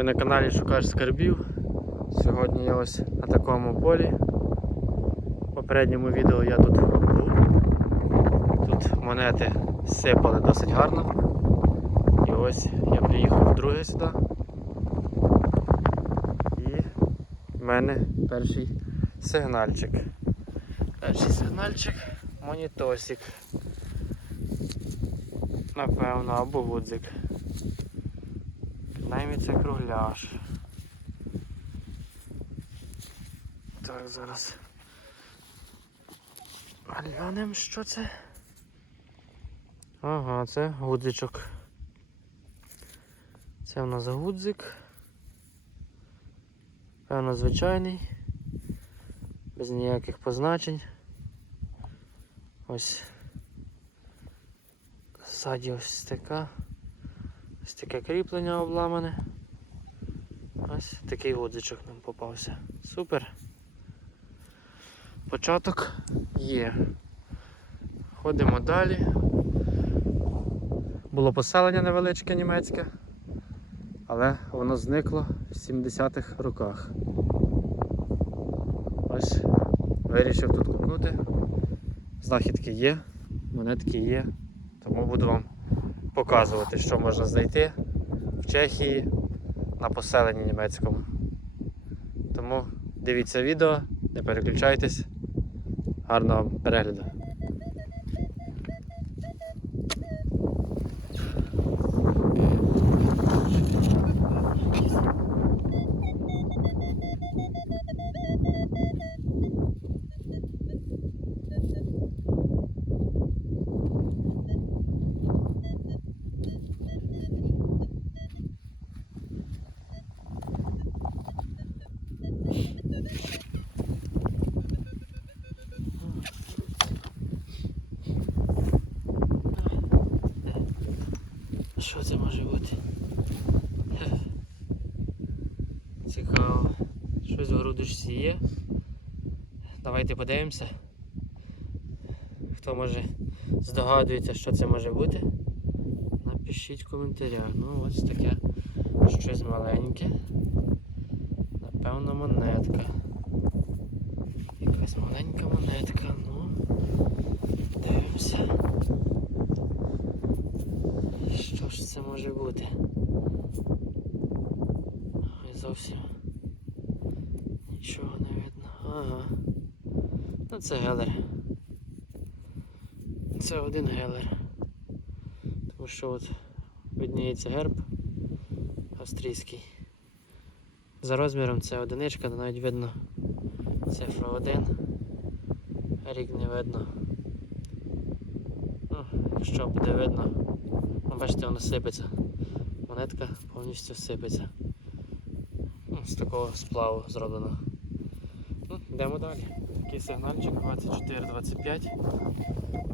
Ви на каналі Шукач Скарбів. Сьогодні я ось на такому полі. В попередньому відео я тут був. Тут монети сипали досить гарно. І ось я приїхав вдруге сюди. І в мене перший сигнальчик. Перший сигнальчик монітосик. Напевно, або гудзик. Принаймні це кругляш. Так, зараз. Глянемо, що це. Ага, це гудзичок. Це у нас гудзик. Певно звичайний. Без ніяких позначень. Ось. Ззаді ось така. Ось таке кріплення обламане. Ось такий гудзичок нам попався. Супер. Початок є. Ходимо далі. Було поселення невеличке німецьке, але воно зникло в 70-х роках. Ось вирішив тут купнути. Знахідки є, монетки є, тому буду вам показувати, що можна знайти в Чехії на поселенні німецькому. Тому дивіться відео, не переключайтесь. Гарного перегляду. Що це може бути? Цікаво. Щось в грудочці є. Давайте подивимося. Хто може здогадується, що це може бути? Напишіть в коментарях. Ну ось таке щось маленьке. Напевно монетка. Якась маленька монетка. Ну, дивимося. Що ж це може бути? Ой, зовсім нічого не видно. Ага. Ну це гелер. Це один гелер. Тому що от видніється герб австрійський. За розміром це одиничка, але навіть видно цифру 1. Рік не видно. Ну, якщо буде видно, бачите, воно сипеться. Монетка повністю сипеться. З такого сплаву зроблено. Ну, йдемо далі. Такий сигнальчик 24-25.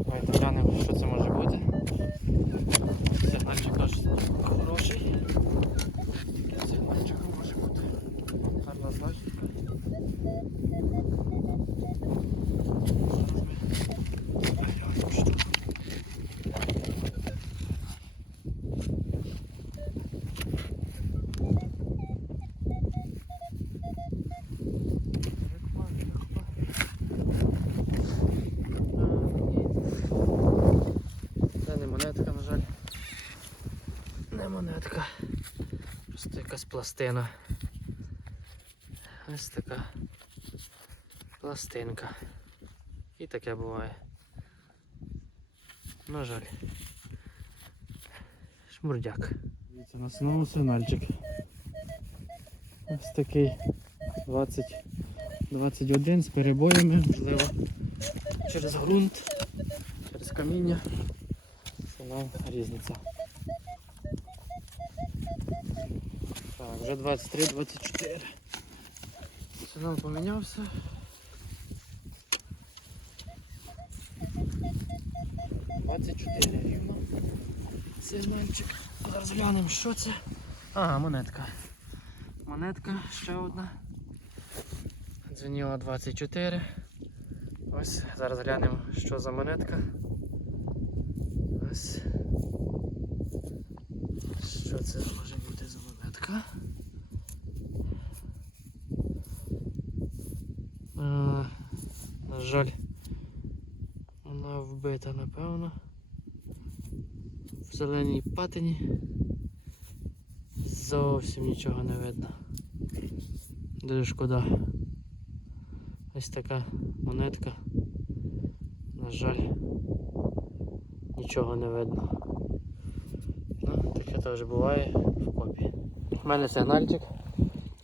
Давайте глянемо, що це може бути. Сигнальчик теж хороший. Сигнальчик може бути. Гарна знахідка. Глянемо, що тут. Це не монетка, на жаль. Не монетка. Просто якась пластина. Ось така пластинка. І таке буває. На жаль. Шмурдяк. Дивіться, на знову сигнальчик. Ось такий 20, 21 з перебоями, можливо, через ґрунт, через каміння. Ціна різниця. Вже 23-24. Сигнал помінявся. Двадцять чотири рівно. Сигнальчик. Зараз глянемо, що це. Ага, монетка. Монетка ще одна. Дзвеніла 24. Ось, зараз глянемо, що за монетка. Ось. Що це за монетка? Жаль, вона вбита, напевно. В зеленій патині. Зовсім нічого не видно. Дуже шкода. Ось така монетка. На жаль, нічого не видно. Ну, таке теж буває в копі. У мене сигнальчик.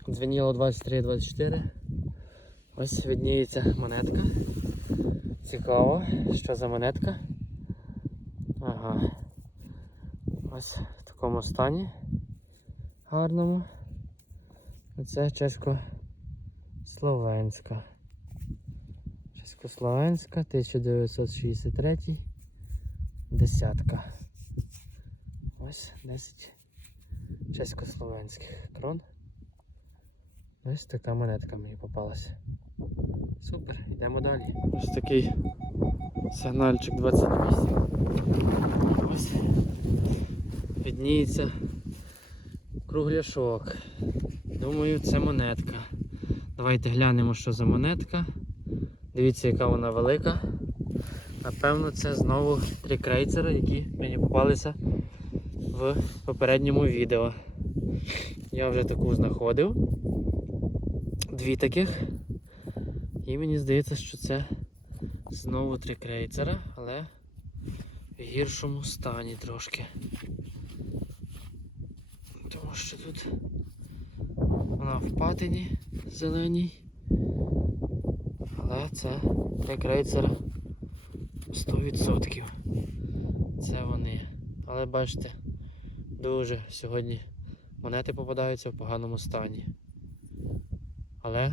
Дзвеніло 23-24. Ось видніється монетка. Цікаво, що за монетка. Ага. Ось в такому стані гарному. Оце чесько-словенська. Чеськословенська, 1963. Десятка. Ось 10 чеськословенських крон. Ось така монетка мені попалася. Супер, йдемо далі. Ось такий сигнальчик 28. Ось видніється кругляшок. Думаю, це монетка. Давайте глянемо, що за монетка. Дивіться, яка вона велика. Напевно, це знову три крейцера, які мені попалися в попередньому відео. Я вже таку знаходив. Дві таких. І мені здається, що це знову три крейцера, але в гіршому стані трошки. Тому що тут вона в патині зеленій. Але це три крейцера 100%. Це вони. Але бачите, дуже сьогодні монети попадаються в поганому стані. Але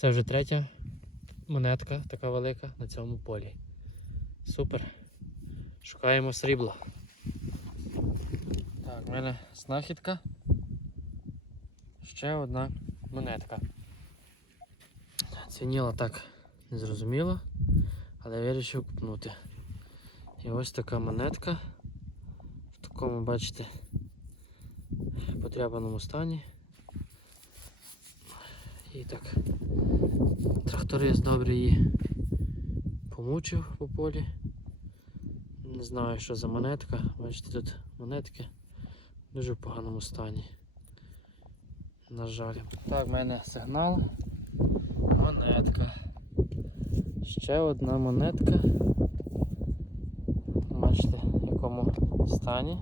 це вже третя монетка така велика на цьому полі. Супер. Шукаємо срібло. Так, в мене знахідка. Ще одна монетка. Цініла так незрозуміло, але вирішив купнути. І ось така монетка. В такому, бачите, потрябаному стані. І так тракторист добре її помучив по полі. Не знаю, що за монетка. Бачите, тут монетки в дуже поганому стані. На жаль. Так, в мене сигнал. Монетка. Ще одна монетка. Бачите, в якому стані.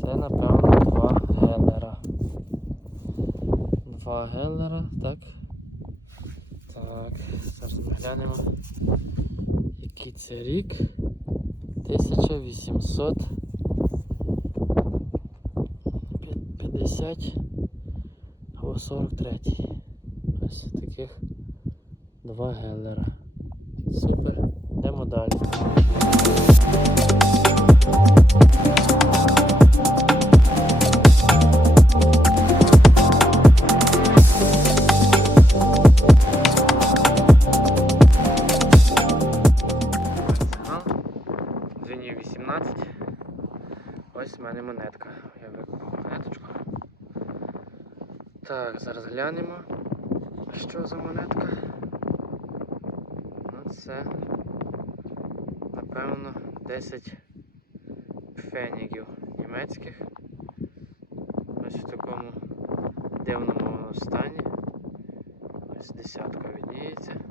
Це напевно два гелера. Два гелера, так. Так, зараз ми глянемо. Який це рік? 1850 або 43. Ось таких два гелера. Супер. Йдемо далі. Глянемо. Що за монетка? Ну це напевно 10 пфенігів німецьких. Ось в такому дивному стані. Ось десятка відніється.